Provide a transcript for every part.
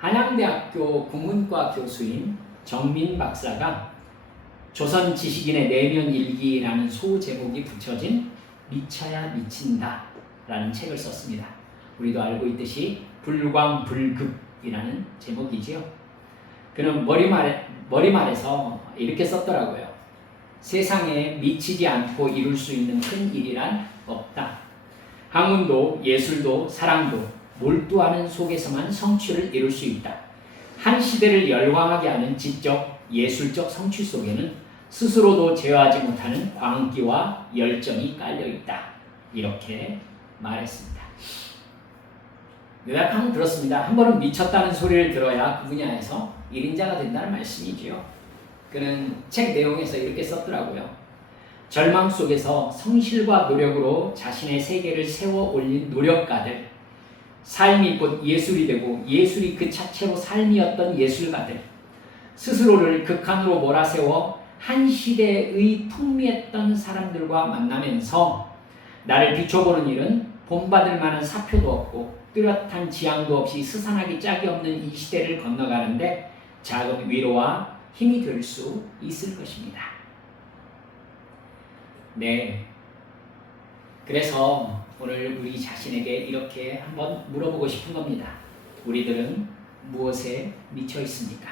한양대학교 국문과 교수인 정민 박사가 조선 지식인의 내면 일기라는 소제목이 붙여진 미쳐야 미친다 라는 책을 썼습니다. 우리도 알고 있듯이 불광불급이라는 제목이지요. 그는 머리말에서 이렇게 썼더라고요. 세상에 미치지 않고 이룰 수 있는 큰 일이란 없다. 학문도 예술도 사랑도 몰두하는 속에서만 성취를 이룰 수 있다. 한 시대를 열광하게 하는 지적, 예술적 성취 속에는 스스로도 제어하지 못하는 광기와 열정이 깔려있다. 이렇게 말했습니다. 요약하면 그렇습니다. 한 번은 미쳤다는 소리를 들어야 그 분야에서 1인자가 된다는 말씀이지요. 그는 책 내용에서 이렇게 썼더라고요. 절망 속에서 성실과 노력으로 자신의 세계를 세워 올린 노력가들, 삶이 곧 예술이 되고 예술이 그 자체로 삶이었던 예술가들, 스스로를 극한으로 몰아세워 한 시대의 풍미했던 사람들과 만나면서 나를 비춰보는 일은 본받을 만한 사표도 없고 뚜렷한 지향도 없이 스산하기 짝이 없는 이 시대를 건너가는데 작은 위로와 힘이 될 수 있을 것입니다. 네. 그래서 오늘 우리 자신에게 이렇게 한번 물어보고 싶은 겁니다. 우리들은 무엇에 미쳐 있습니까?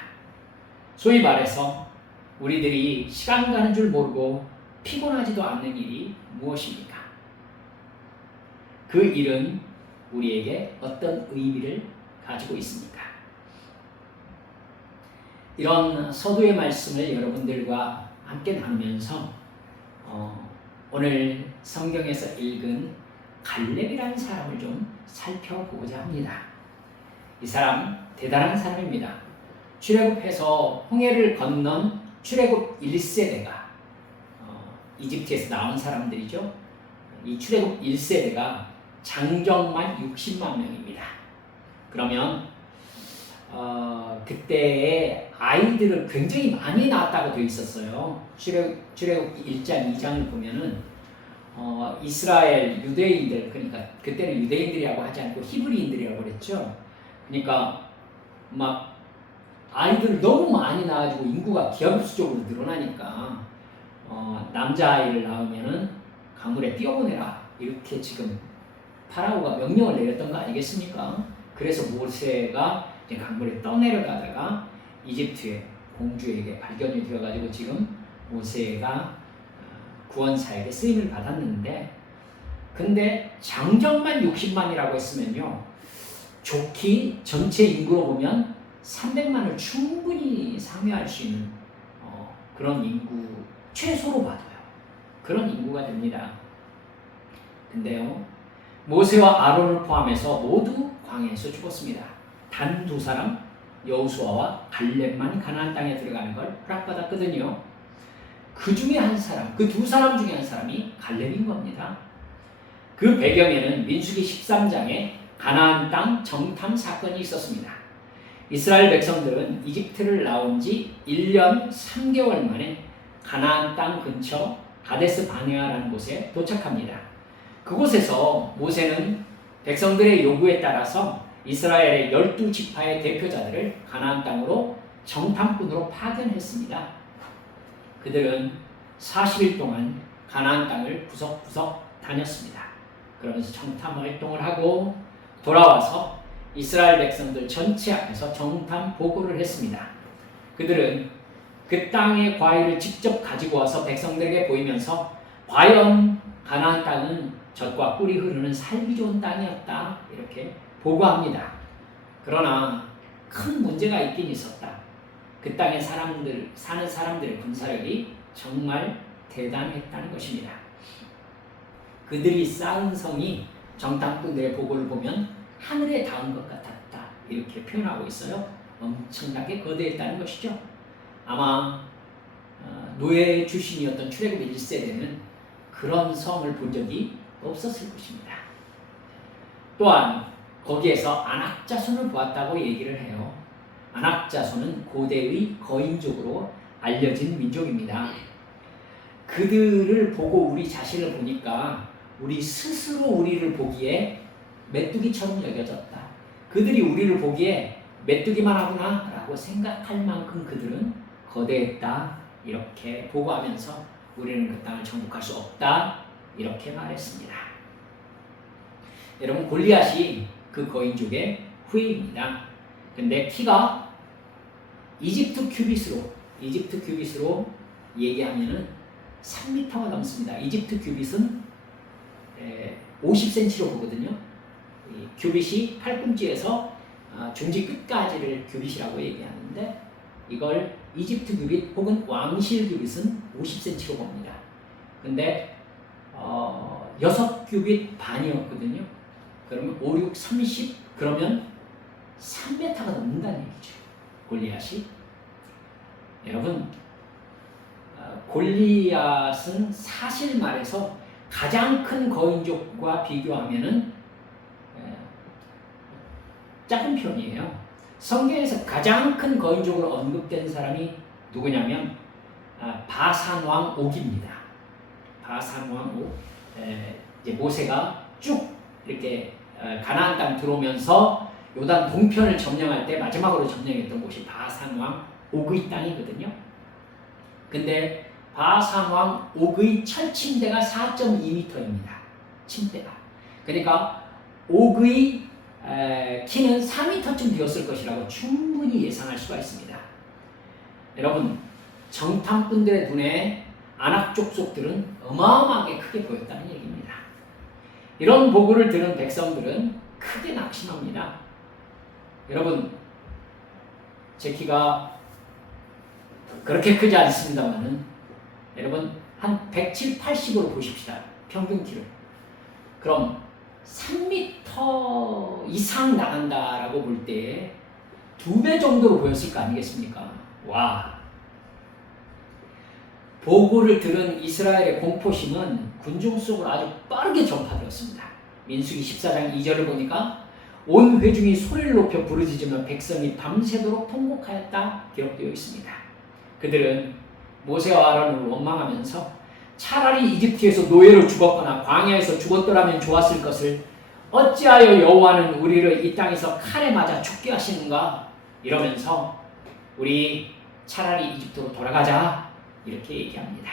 소위 말해서 우리들이 시간 가는 줄 모르고 피곤하지도 않는 일이 무엇입니까? 그 일은 우리에게 어떤 의미를 가지고 있습니까? 이런 서두의 말씀을 여러분들과 함께 나누면서 오늘 성경에서 읽은 갈렙이라는 사람을 좀 살펴보고자 합니다. 이 사람 대단한 사람입니다. 출애굽해서 홍해를 건넌 출애굽 1세대가 이집트에서 나온 사람들이죠. 이 출애굽 1세대가 장정만 60만 명입니다. 그러면 그때의 아이들을 굉장히 많이 낳았다고 되어 있었어요. 출애굽 1장 2장을 보면은 이스라엘 유대인들, 그러니까 그때는 유대인들이라고 하지 않고 히브리인들이라고 그랬죠. 그러니까 막 아이들을 너무 많이 낳아가지고 인구가 기하급수적으로 늘어나니까 남자아이를 낳으면은 강물에 뛰어보내라 이렇게 지금 파라오가 명령을 내렸던 거 아니겠습니까? 그래서 모세가 이제 강물에 떠내려가다가 이집트의 공주에게 발견이 되어가지고 지금 모세가 구원사에게 쓰임을 받았는데, 근데 장정만 60만이라고 했으면요, 좋기 전체 인구로 보면 300만을 충분히 상회할 수 있는 그런 인구, 최소로 봐도요. 그런 인구가 됩니다. 근데요, 모세와 아론을 포함해서 모두 광야에서 죽었습니다. 단 2사람, 여호수아와 갈렙만 가나안 땅에 들어가는 걸 허락받았거든요. 그 중에 한 사람, 그 2사람 중에 한 사람이 갈렙인 겁니다. 그 배경에는 민수기 13장에 가나안 땅 정탐 사건이 있었습니다. 이스라엘 백성들은 이집트를 나온 지 1년 3개월 만에 가나안 땅 근처 가데스 바네아라는 곳에 도착합니다. 그곳에서 모세는 백성들의 요구에 따라서 이스라엘의 12지파의 대표자들을 가나안 땅으로 정탐꾼으로 파견했습니다. 그들은 40일 동안 가나안 땅을 구석구석 다녔습니다. 그러면서 정탐 활동을 하고 돌아와서 이스라엘 백성들 전체 앞에서 정탐 보고를 했습니다. 그들은 그 땅의 과일을 직접 가지고 와서 백성들에게 보이면서 과연 가나안 땅은 젖과 꿀이 흐르는 살기 좋은 땅이었다 이렇게 보고합니다. 그러나 큰 문제가 있긴 있었다. 그 땅에 사는 사람들의 군사력이 정말 대단했다는 것입니다. 그들이 쌓은 성이 정탐꾼들의 보고를 보면 하늘에 닿은 것 같았다 이렇게 표현하고 있어요. 엄청나게 거대했다는 것이죠. 아마 노예 출신이었던 출애굽 1세대는 그런 성을 본 적이 없었을 것입니다. 또한 거기에서 안악자손을 보았다고 얘기를 해요. 안악자손은 고대의 거인족으로 알려진 민족입니다. 그들을 보고 우리 자신을 보니까 우리 스스로 우리를 보기에 메뚜기처럼 여겨졌다. 그들이 우리를 보기에 메뚜기만 하구나 라고 생각할 만큼 그들은 거대했다 이렇게 보고하면서 우리는 그 땅을 정복할 수 없다 이렇게 말했습니다. 여러분 골리앗이 그 거인족의 후예입니다. 근데 키가 이집트 큐빗으로 얘기하면은 3m가 넘습니다. 이집트 큐빗은 50cm로 보거든요. 이 큐빗이 팔꿈치에서 중지 끝까지를 큐빗이라고 얘기하는데 이걸 이집트 큐빗 혹은 왕실 큐빗은 50cm로 봅니다. 근데 6큐빗 반이었거든요. 그러면 5, 6, 30 그러면 3m가 넘는다는 얘기죠. 골리앗이. 여러분 골리앗은 사실 말해서 가장 큰 거인족과 비교하면은 작은 편이에요. 성경에서 가장 큰 거인족으로 언급된 사람이 누구냐면 바산 왕 옥입니다. 바산 왕 옥. 이제 모세가 쭉 이렇게 가나안 땅 들어오면서 요단 동편을 점령할 때 마지막으로 점령했던 곳이 바산 왕 옥의 땅이거든요. 근데 바산 왕 옥의 철침대가 4.2m입니다. 침대가. 그러니까 옥의 키는 4m쯤 되었을 것이라고 충분히 예상할 수가 있습니다. 여러분 정탐꾼들의 눈에 아낙 족속들은 어마어마하게 크게 보였다는 얘기입니다. 이런 보고를 들은 백성들은 크게 낙심합니다. 여러분 제 키가 그렇게 크지 않습니다만은 여러분 한 170, 80으로 보십시다. 평균 키를. 그럼 3m 이상 나간다라고 볼 때 2배 정도로 보였을 거 아니겠습니까? 와. 보고를 들은 이스라엘의 공포심은 군중 속으로 아주 빠르게 전파되었습니다. 민수기 14장 2절을 보니까 온 회중이 소리를 높여 부르짖으며 백성이 밤새도록 통곡하였다 기록되어 있습니다. 그들은 모세와 아론을 원망하면서 차라리 이집트에서 노예로 죽었거나 광야에서 죽었더라면 좋았을 것을 어찌하여 여호와는 우리를 이 땅에서 칼에 맞아 죽게 하시는가 이러면서 우리 차라리 이집트로 돌아가자 이렇게 얘기합니다.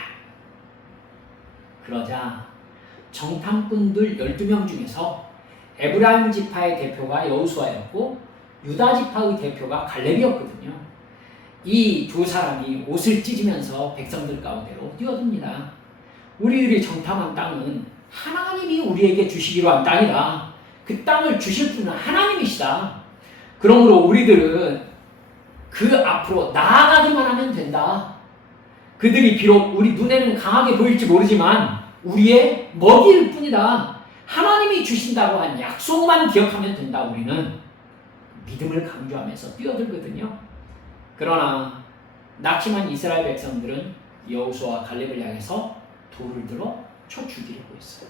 그러자 정탐꾼들 12명 중에서 에브라임 지파의 대표가 여호수아였고 유다 지파의 대표가 갈렙이었거든요. 이 두 사람이 옷을 찢으면서 백성들 가운데로 뛰어듭니다. 우리들이 정탐한 땅은 하나님이 우리에게 주시기로 한 땅이다. 그 땅을 주실 분은 하나님이시다. 그러므로 우리들은 그 앞으로 나아가기만 하면 된다. 그들이 비록 우리 눈에는 강하게 보일지 모르지만 우리의 먹이일 뿐이다. 하나님이 주신다고 한 약속만 기억하면 된다. 우리는 믿음을 강조하면서 뛰어들거든요. 그러나 낙심한 이스라엘 백성들은 여호수아와 갈렙을 향해서 돌을 들어 쳐 죽이려고 했어요.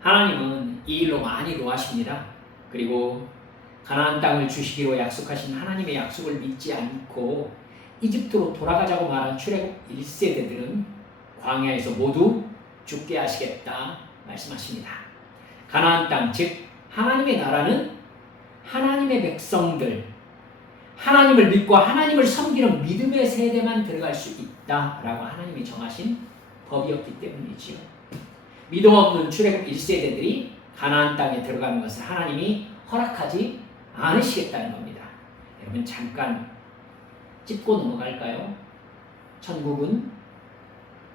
하나님은 이 일로 많이 노하십니다. 그리고 가나안 땅을 주시기로 약속하신 하나님의 약속을 믿지 않고 이집트로 돌아가자고 말한 출애굽 1세대들은 광야에서 모두 죽게 하시겠다 말씀하십니다. 가나안 땅, 즉 하나님의 나라는 하나님의 백성들, 하나님을 믿고 하나님을 섬기는 믿음의 세대만 들어갈 수 있다라고 하나님이 정하신 법이었기 때문이지요. 믿음 없는 출애굽 1세대들이 가나안 땅에 들어가는 것을 하나님이 허락하지 않으시겠다는 겁니다. 여러분 잠깐 짚고 넘어갈까요? 천국은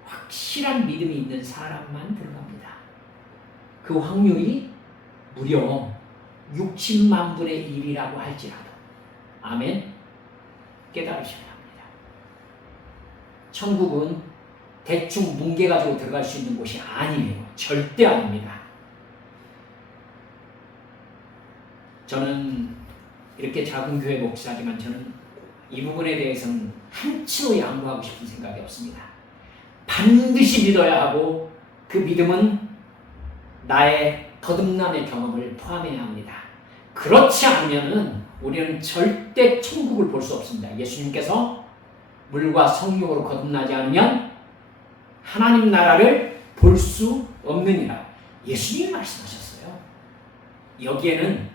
확실한 믿음이 있는 사람만 들어갑니다. 그 확률이 무려 60만 분의 1이라고 할지라도 아멘 깨달으셔야 합니다. 천국은 대충 뭉개가지고 들어갈 수 있는 곳이 아니에요. 절대 아닙니다. 저는 이렇게 작은 교회 목사지만 저는 이 부분에 대해서는 한치로 양보하고 싶은 생각이 없습니다. 반드시 믿어야 하고 그 믿음은 나의 거듭남의 경험을 포함해야 합니다. 그렇지 않으면은 우리는 절대 천국을 볼 수 없습니다. 예수님께서 물과 성령으로 거듭나지 않으면 하나님 나라를 볼 수 없느니라 예수님이 말씀하셨어요. 여기에는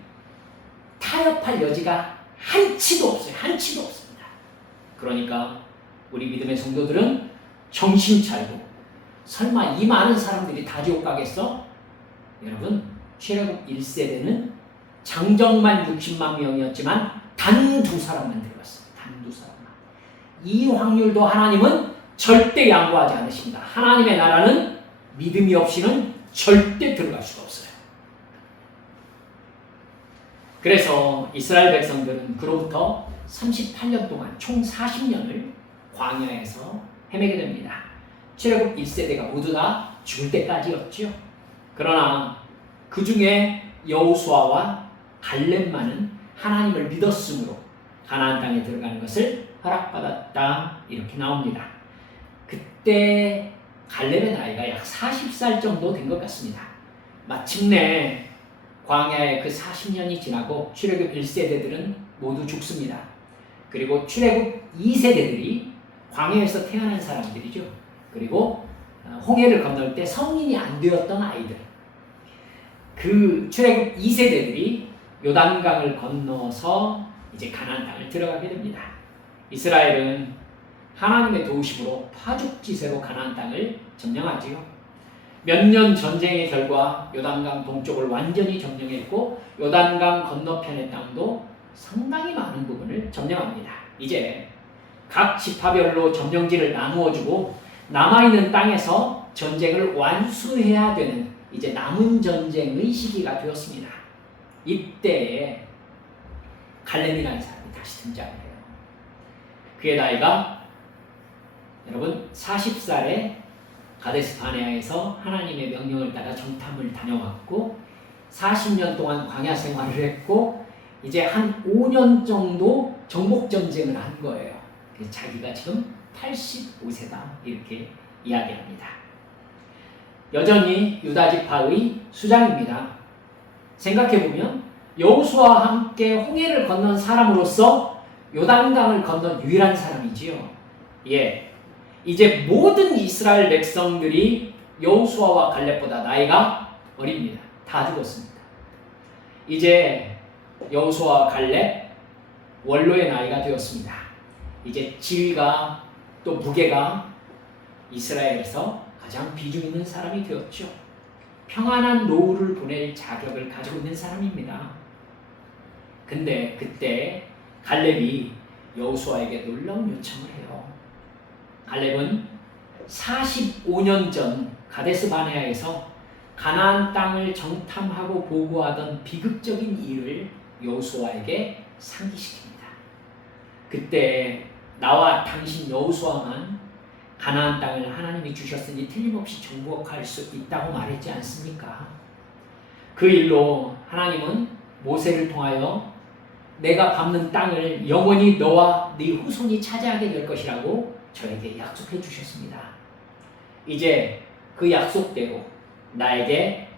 타협할 여지가 한치도 없어요. 한치도 없습니다. 그러니까 우리 믿음의 성도들은 정신 차리고, 설마 이 많은 사람들이 다 지옥 가겠어? 여러분, 출애굽 1세대는 장정만 60만 명이었지만 단 2사람만 들어갔습니다. 단 2사람만. 이 확률도 하나님은 절대 양보하지 않으십니다. 하나님의 나라는 믿음이 없이는 절대 들어갈 수가 없어요. 그래서 이스라엘 백성들은 그로부터 38년 동안 총 40년을 광야에서 헤매게 됩니다. 출애굽 1세대가 모두 다 죽을 때까지였죠. 그러나 그 중에 여호수아와 갈렙만은 하나님을 믿었으므로 가나안 땅에 들어가는 것을 허락받았다, 이렇게 나옵니다. 그때 갈렙의 나이가 약 40살 정도 된 것 같습니다. 마침내 광야의 그 40년이 지나고 출애굽 1세대들은 모두 죽습니다. 그리고 출애굽 2세대들이 광야에서 태어난 사람들이죠. 그리고 홍해를 건널 때 성인이 안 되었던 아이들, 그 출애굽 2세대들이 요단강을 건너서 이제 가나안 땅을 들어가게 됩니다. 이스라엘은 하나님의 도우심으로 파죽지세로 가나안 땅을 점령하지요. 몇 년 전쟁의 결과 요단강 동쪽을 완전히 점령했고, 요단강 건너편의 땅도 상당히 많은 부분을 점령합니다. 이제 각 지파별로 점령지를 나누어주고 남아있는 땅에서 전쟁을 완수해야 되는 이제 남은 전쟁의 시기가 되었습니다. 이때에 갈렙이라는 사람이 다시 등장해요. 그의 나이가 여러분 40살에 가데스 바네아에서 하나님의 명령을 따라 정탐을 다녀왔고, 40년 동안 광야 생활을 했고, 이제 한 5년 정도 정복전쟁을 한 거예요. 그래서 자기가 지금 85세다 이렇게 이야기합니다. 여전히 유다지파의 수장입니다. 생각해보면 여호수아와 함께 홍해를 건넌 사람으로서 요단강을 건넌 유일한 사람이지요. 예, 이제 모든 이스라엘 백성들이 여호수아와 갈렙보다 나이가 어립니다. 다 죽었습니다. 이제 여호수아와 갈렙 원로의 나이가 되었습니다. 이제 지위가 또 무게가 이스라엘에서 가장 비중 있는 사람이 되었죠. 평안한 노후를 보낼 자격을 가지고 있는 사람입니다. 근데 그때 갈렙이 여호수아에게 놀라운 요청을 해요. 갈렙은 45년 전 가데스 바네아에서 가나안 땅을 정탐하고 보고하던 비극적인 일을 여호수아에게 상기시킵니다. 그때 나와 당신 여호수아만 가나안 땅을 하나님이 주셨으니 틀림없이 정복할 수 있다고 말했지 않습니까? 그 일로 하나님은 모세를 통하여 내가 밟는 땅을 영원히 너와 네 후손이 차지하게 될 것이라고 저에게 약속해 주셨습니다. 이제 그 약속대로 나에게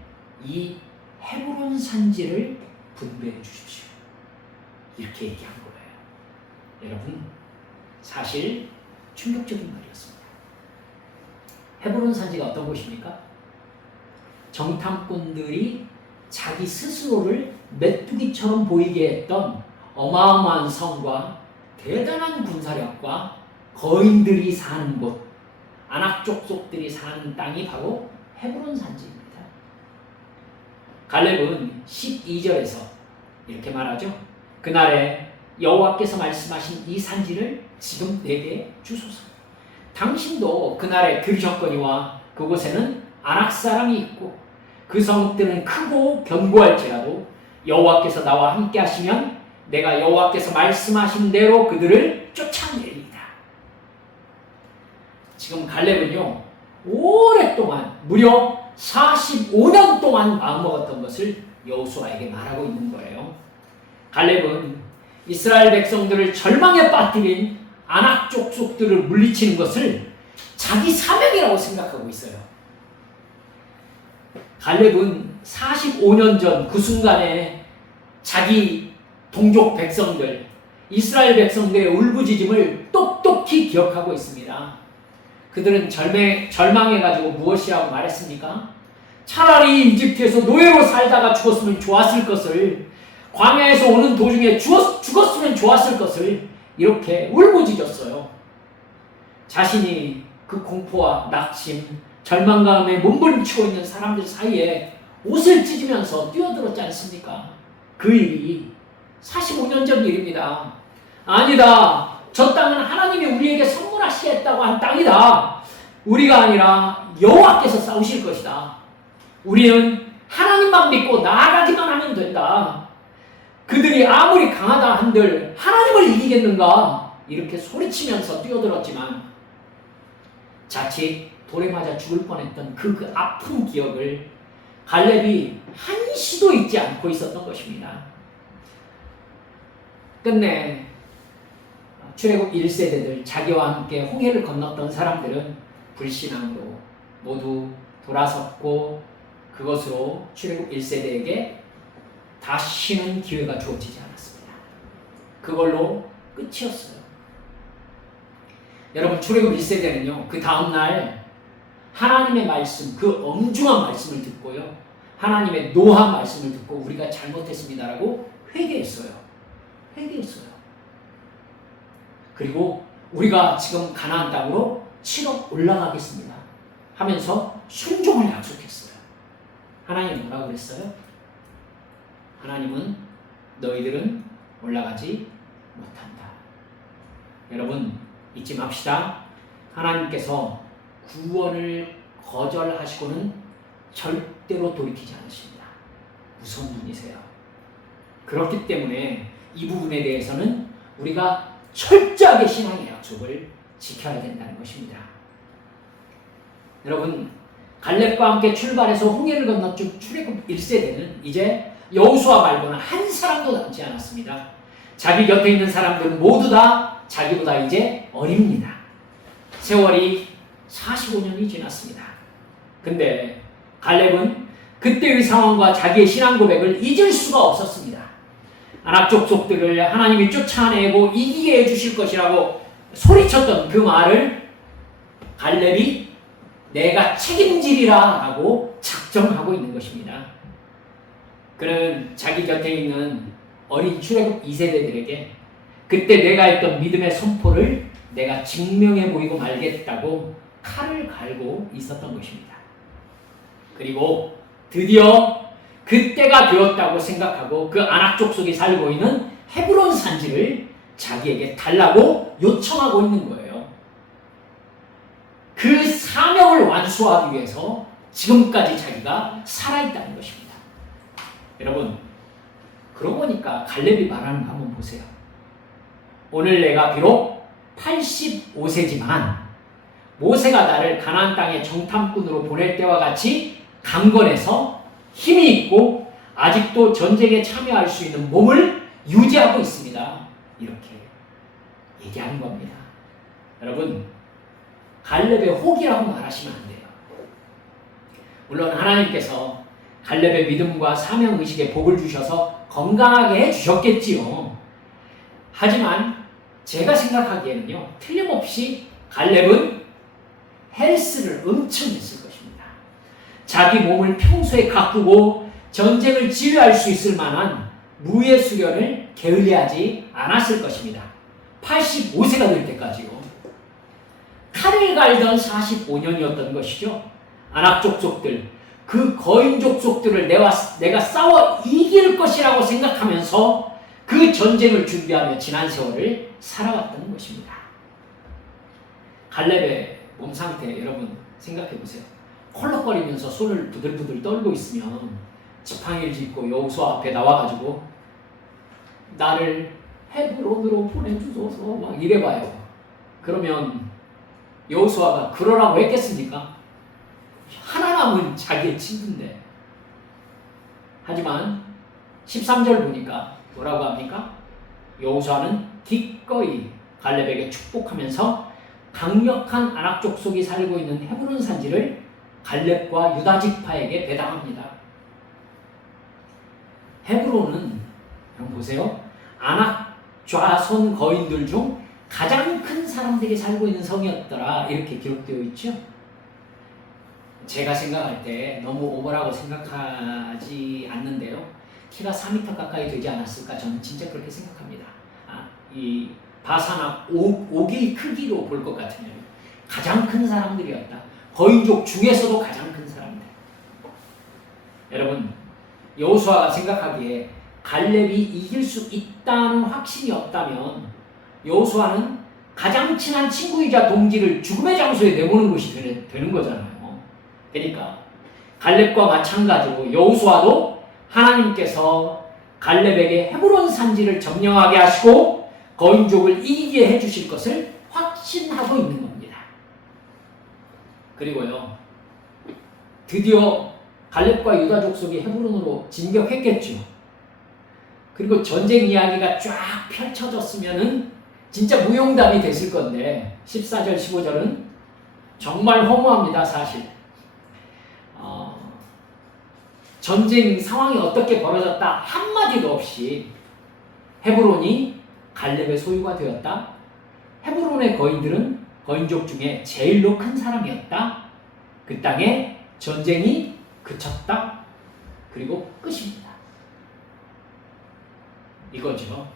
이 헤브론 산지를 분배해 주십시오. 이렇게 얘기한 거예요. 여러분, 사실 충격적인 말이었습니다. 헤브론 산지가 어떤 곳입니까? 정탐꾼들이 자기 스스로를 메뚜기처럼 보이게 했던 어마어마한 성과 대단한 군사력과 거인들이 사는 곳, 아낙 족속들이 사는 땅이 바로 헤브론 산지입니다. 갈렙은 12절에서 이렇게 말하죠. 그날에 여호와께서 말씀하신 이 산지를 지금 내게 주소서. 당신도 그날에 들으셨거니와 그곳에는 아낙 사람이 있고 그 성읍들은 크고 견고할지라도 여호와께서 나와 함께 하시면 내가 여호와께서 말씀하신 대로 그들을 쫓아내리이다. 지금 갈렙은요, 오랫동안 무려 45년 동안 마음먹었던 것을 여호수아에게 말하고 있는 거예요. 갈렙은 이스라엘 백성들을 절망에 빠뜨린 아낙 족속들을 물리치는 것을 자기 사명이라고 생각하고 있어요. 갈렙은 45년 전 그 순간에 자기 동족 백성들, 이스라엘 백성들의 울부짖음을 똑똑히 기억하고 있습니다. 그들은 절망해가지고 무엇이라고 말했습니까? 차라리 이집트에서 노예로 살다가 죽었으면 좋았을 것을 광야에서 오는 도중에 죽었으면 좋았을 것을 이렇게 울부짖었어요. 자신이 그 공포와 낙심, 절망감에 몸부림치고 있는 사람들 사이에 옷을 찢으면서 뛰어들었지 않습니까? 그 일이 45년 전 일입니다. 아니다. 저 땅은 하나님이 우리에게 선물하시겠다고 한 땅이다. 우리가 아니라 여호와께서 싸우실 것이다. 우리는 하나님만 믿고 나아가기만 하면 된다. 그들이 아무리 강하다 한들 하나님을 이기겠는가? 이렇게 소리치면서 뛰어들었지만 자칫 돌에 맞아 죽을 뻔했던 그 아픈 기억을 갈렙이 한시도 잊지 않고 있었던 것입니다. 끝내 출애굽 1세대들, 자기와 함께 홍해를 건넜던 사람들은 불신앙으로 모두 돌아섰고 그것으로 출애굽 1세대에게 다시는 기회가 주어지지 않았습니다. 그걸로 끝이었어요. 여러분, 출애굽 1세대는요, 그 다음날 하나님의 말씀, 그 엄중한 말씀을 듣고요, 하나님의 노한 말씀을 듣고 우리가 잘못했습니다라고 회개했어요. 그리고 우리가 지금 가나안 땅으로 치러 올라가겠습니다 하면서 순종을 약속했어요. 하나님은 뭐라고 그랬어요? 하나님은 너희들은 올라가지 못한다. 여러분, 잊지 맙시다. 하나님께서 구원을 거절하시고는 절대로 돌이키지 않으십니다. 무서운 분이세요. 그렇기 때문에 이 부분에 대해서는 우리가 철저하게 신앙의 약속을 지켜야 된다는 것입니다. 여러분, 갈렙과 함께 출발해서 홍해를 건넜던 출애굽 1세대는 이제 여호수아 말고는 한 사람도 남지 않았습니다. 자기 곁에 있는 사람들은 모두 다 자기보다 이제 어립니다. 세월이 45년이 지났습니다. 근데 갈렙은 그때의 상황과 자기의 신앙 고백을 잊을 수가 없었습니다. 아낙 족속들을 하나님이 쫓아내고 이기게 해주실 것이라고 소리쳤던 그 말을 갈렙이 내가 책임지리라 라고 작정하고 있는 것입니다. 그는 자기 곁에 있는 어린 출애굽 2세대들에게 그때 내가 했던 믿음의 선포를 내가 증명해 보이고 말겠다고 칼을 갈고 있었던 것입니다. 그리고 드디어 그때가 되었다고 생각하고 그 아낙 족속이 살고 있는 헤브론 산지를 자기에게 달라고 요청하고 있는 거예요. 그 사명을 완수하기 위해서 지금까지 자기가 살아있다는 것입니다. 여러분, 그러고 보니까 갈렙이 말하는 거 한번 보세요. 오늘 내가 비록 85세지만 모세가 나를 가나안 땅의 정탐꾼으로 보낼 때와 같이 강건해서 힘이 있고 아직도 전쟁에 참여할 수 있는 몸을 유지하고 있습니다. 이렇게 얘기하는 겁니다. 여러분, 갈렙의 혹이라고 말하시면 안 돼요. 물론 하나님께서 갈렙의 믿음과 사명의식에 복을 주셔서 건강하게 해주셨겠지요. 하지만 제가 생각하기에는요, 틀림없이 갈렙은 헬스를 엄청 했을 것입니다. 자기 몸을 평소에 가꾸고 전쟁을 지휘할 수 있을 만한 무예 수련을 게을리하지 않았을 것입니다. 85세가 될 때까지요. 칼을 갈던 45년이었던 것이죠. 아낙 족속들, 그 거인 족속들을 내가 싸워 이길 것이라고 생각하면서 그 전쟁을 준비하며 지난 세월을 살아왔던 것입니다. 갈렙의 몸 상태 여러분 생각해 보세요. 콜록거리면서 손을 부들부들 떨고 있으면 지팡이를 짚고 여호수아 앞에 나와가지고 나를 헤브론으로 보내주소서 막 이래봐요. 그러면 여호수아가 그러라고 했겠습니까? 하나 남은 자기의 친구인데. 하지만 13절 보니까 뭐라고 합니까? 여호수아는 기꺼이 갈렙에게 축복하면서 강력한 아낙 족속이 살고 있는 헤브론 산지를 갈렙과 유다 지파에게 배당합니다. 헤브론은 여러분 보세요. 아낙 좌손 거인들 중 가장 큰 사람들이 살고 있는 성이었더라 이렇게 기록되어 있죠. 제가 생각할 때 너무 오버라고 생각하지 않는데요. 키가 4m 가까이 되지 않았을까? 저는 진짜 그렇게 생각합니다. 이 바사나 옥의 크기로 볼 것 같으면 가장 큰 사람들이었다. 거인족 중에서도 가장 큰 사람들. 여러분, 여호수아가 생각하기에 갈렙이 이길 수 있다는 확신이 없다면 여호수아는 가장 친한 친구이자 동지를 죽음의 장소에 내보는 것이 되는 거잖아요. 그러니까 갈렙과 마찬가지로 여호수아도 하나님께서 갈렙에게 헤브론 산지를 점령하게 하시고 거인족을 이기게 해주실 것을 확신하고 있는 겁니다. 그리고요, 드디어 갈렙과 유다 족속이 헤브론으로 진격했겠죠. 그리고 전쟁 이야기가 쫙 펼쳐졌으면은 진짜 무용담이 됐을 건데 14절 15절은 정말 허무합니다. 사실 전쟁 상황이 어떻게 벌어졌다 한마디도 없이 헤브론이 갈렙의 소유가 되었다. 헤브론의 거인들은 거인족 중에 제일로 큰 사람이었다. 그 땅에 전쟁이 그쳤다. 그리고 끝입니다. 이거죠.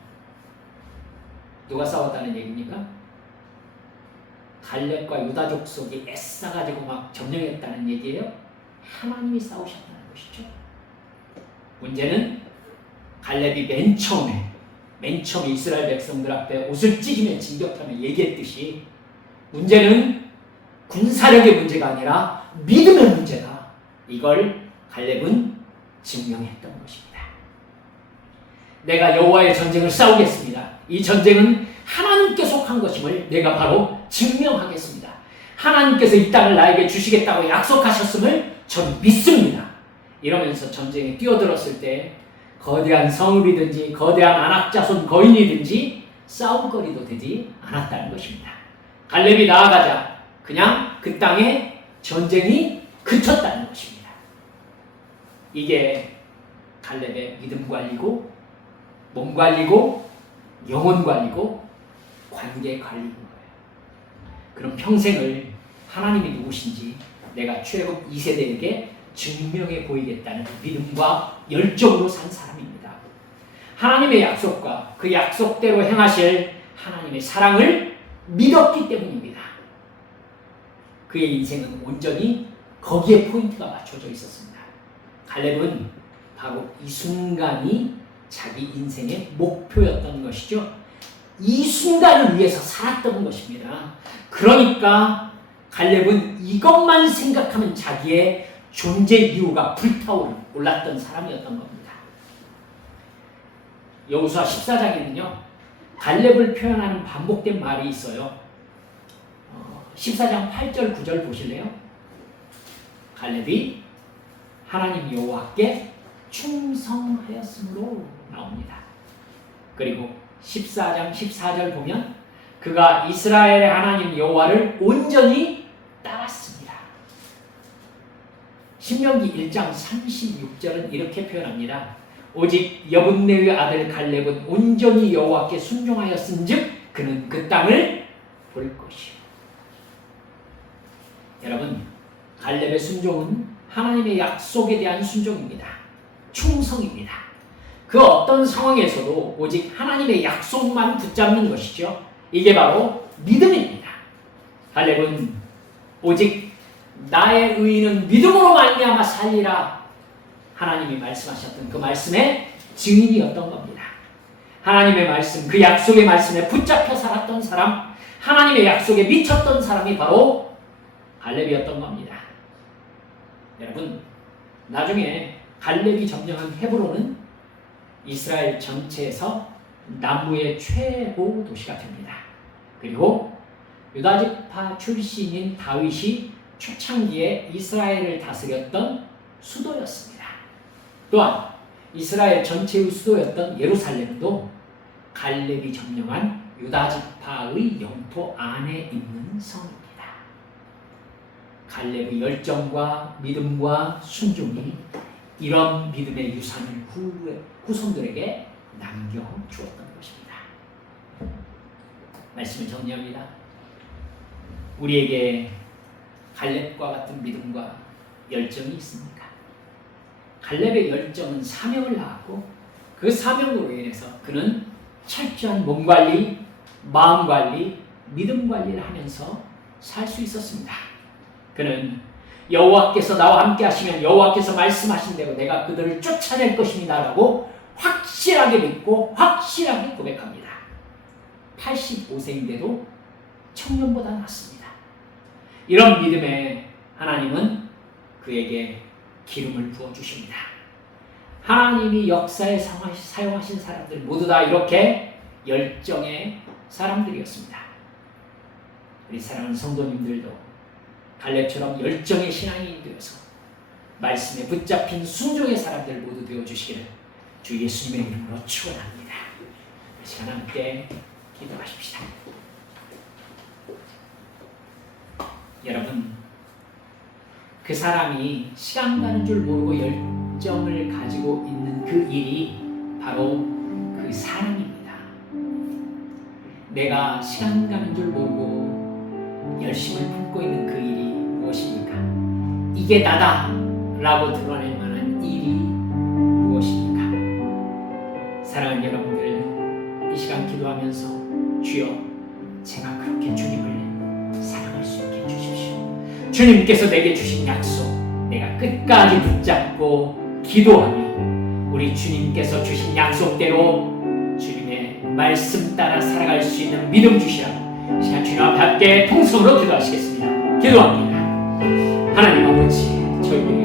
누가 싸웠다는 얘기입니까? 갈렙과 유다 족속이 애써가지고 막 점령했다는 얘기예요. 하나님이 싸우셨다는 것이죠. 문제는 갈렙이 맨 처음에 이스라엘 백성들 앞에 옷을 찢으며 진격하며 얘기했듯이 문제는 군사력의 문제가 아니라 믿음의 문제다. 이걸 갈렙은 증명했던 것입니다. 내가 여호와의 전쟁을 싸우겠습니다. 이 전쟁은 하나님께 속한 것임을 내가 바로 증명하겠습니다. 하나님께서 이 땅을 나에게 주시겠다고 약속하셨음을 전 믿습니다. 이러면서 전쟁에 뛰어들었을 때 거대한 성읍이든지 거대한 안악자손 거인이든지 싸움거리도 되지 않았다는 것입니다. 갈렙이 나아가자 그냥 그 땅에 전쟁이 그쳤다는 것입니다. 이게 갈렙의 믿음 관리고 몸 관리고 영혼 관리고 관계 관리인 거예요. 그럼 평생을 하나님이 누구신지 내가 출애굽 2세대에게 증명해 보이겠다는 믿음과 열정으로 산 사람입니다. 하나님의 약속과 그 약속대로 행하실 하나님의 사랑을 믿었기 때문입니다. 그의 인생은 온전히 거기에 포인트가 맞춰져 있었습니다. 갈렙은 바로 이 순간이 자기 인생의 목표였던 것이죠. 이 순간을 위해서 살았던 것입니다. 그러니까 갈렙은 이것만 생각하면 자기의 존재 이유가 불타올랐던 사람이었던 겁니다. 여호수아 14장에는요. 갈렙을 표현하는 반복된 말이 있어요. 14장 8절 9절 보실래요? 갈렙이 하나님 여호와께 충성하였으므로 나옵니다. 그리고 14장 14절 보면 그가 이스라엘의 하나님 여호와를 온전히 따랐습니다. 신명기 1장 36절은 이렇게 표현합니다. 오직 여분네의 아들 갈렙은 온전히 여호와께 순종하였은즉 그는 그 땅을 볼 것이요. 여러분, 갈렙의 순종은 하나님의 약속에 대한 순종입니다. 충성입니다. 그 어떤 상황에서도 오직 하나님의 약속만 붙잡는 것이죠. 이게 바로 믿음입니다. 갈렙은 오직 나의 의인은 믿음으로 말미암아 살리라 하나님이 말씀하셨던 그 말씀의 증인이었던 겁니다. 하나님의 말씀, 그 약속의 말씀에 붙잡혀 살았던 사람, 하나님의 약속에 미쳤던 사람이 바로 갈렙이었던 겁니다. 여러분, 나중에 갈렙이 점령한 헤브론은 이스라엘 전체에서 남부의 최고 도시가 됩니다. 그리고 유다지파 출신인 다윗이 초창기에 이스라엘을 다스렸던 수도였습니다. 또한 이스라엘 전체의 수도였던 예루살렘도 갈렙이 점령한 유다지파의 영토 안에 있는 성입니다. 갈렙의 열정과 믿음과 순종이 이런 믿음의 유산을 후손들에게 남겨주었던 것입니다. 말씀을 정리합니다. 우리에게 갈렙과 같은 믿음과 열정이 있습니까? 갈렙의 열정은 사명을 낳았고 그 사명으로 인해서 그는 철저한 몸 관리, 마음 관리, 믿음 관리를 하면서 살 수 있었습니다. 그는 여호와께서 나와 함께 하시면 여호와께서 말씀하신 대로 내가 그들을 쫓아낼 것입니다 라고 확실하게 믿고 확실하게 고백합니다. 85세인데도 청년보다 낫습니다. 이런 믿음에 하나님은 그에게 기름을 부어주십니다. 하나님이 역사에 사용하신 사람들 모두 다 이렇게 열정의 사람들이었습니다. 우리 사랑하는 성도님들도 갈렙처럼 열정의 신앙인이 되어서 말씀에 붙잡힌 순종의 사람들 모두 되어주시기를 주 예수님의 이름으로 축원합니다. 이 시간 함께 기도하십시다. 여러분, 그 사람이 시간 가는 줄 모르고 열정을 가지고 있는 그 일이 바로 그 사랑입니다. 내가 시간 가는 줄 모르고 열심을 품고 있는 그 일이 무엇입니까? 이게 나다 라고 드러낼 만한 일이 무엇입니까? 사랑하는 여러분들, 이 시간 기도하면서 주여, 제가 그렇게 주님을 사랑할 수 있게 해주십시오. 주님께서 내게 주신 약속, 내가 끝까지 붙잡고 기도하며 우리 주님께서 주신 약속대로 주님의 말씀 따라 살아갈 수 있는 믿음 주시라고 시간 주님 앞에 함께 통성으로 기도하시겠습니다. 기도합니다. 하나님 아버지, 저희에게